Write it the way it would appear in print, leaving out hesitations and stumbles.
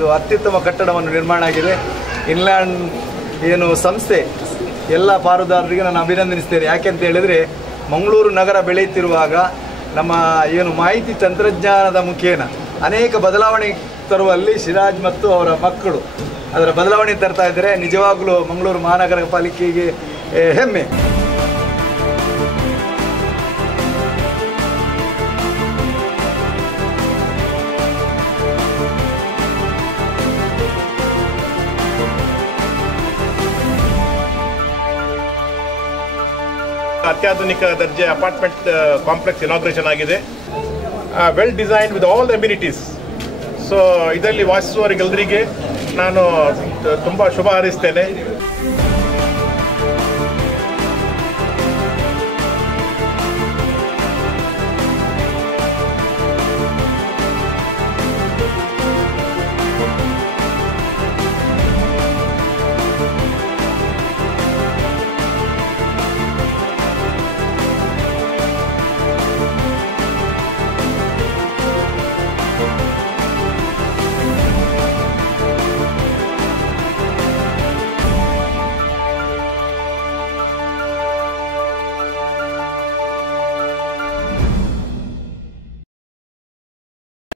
ಒಂದು ಅತ್ಯುತ್ತಮ ಕಟ್ಟಡವನ್ನು ನಿರ್ಮಾಣ ಆಗಿದೆ. ಇನ್ಲ್ಯಾಂಡ್ ಏನು ಸಂಸ್ಥೆ ಎಲ್ಲ ಪಾಲುದಾರರಿಗೆ ನಾನು ಅಭಿನಂದಿಸ್ತೇನೆ. ಯಾಕೆಂತ ಹೇಳಿದರೆ ಮಂಗಳೂರು ನಗರ ಬೆಳೆಯುತ್ತಿರುವಾಗ ನಮ್ಮ ಏನು ಮಾಹಿತಿ ತಂತ್ರಜ್ಞಾನದ ಮುಖೇನ ಅನೇಕ ಬದಲಾವಣೆ ತರುವಲ್ಲಿ ಸಿರಾಜ್ ಮತ್ತು ಅವರ ಮಕ್ಕಳು ಅದರ ಬದಲಾವಣೆ ತರ್ತಾ ಇದ್ದಾರೆ. ನಿಜವಾಗಲೂ ಮಂಗಳೂರು ಮಹಾನಗರ ಪಾಲಿಕೆಗೆ ಹೆಮ್ಮೆ. ಅತ್ಯಾಧುನಿಕ ದರ್ಜೆ ಅಪಾರ್ಟ್ಮೆಂಟ್ ಕಾಂಪ್ಲೆಕ್ಸ್ ಇನಾಗ್ರೇಷನ್ ಆಗಿದೆ. Well designed with all the amenities. So ಇದರಲ್ಲಿ ವಾಸಿಸುವವರಿಗೆಲ್ಲರಿಗೆ ನಾನು ತುಂಬ ಶುಭ ಹಾರೈಸ್ತೇನೆ.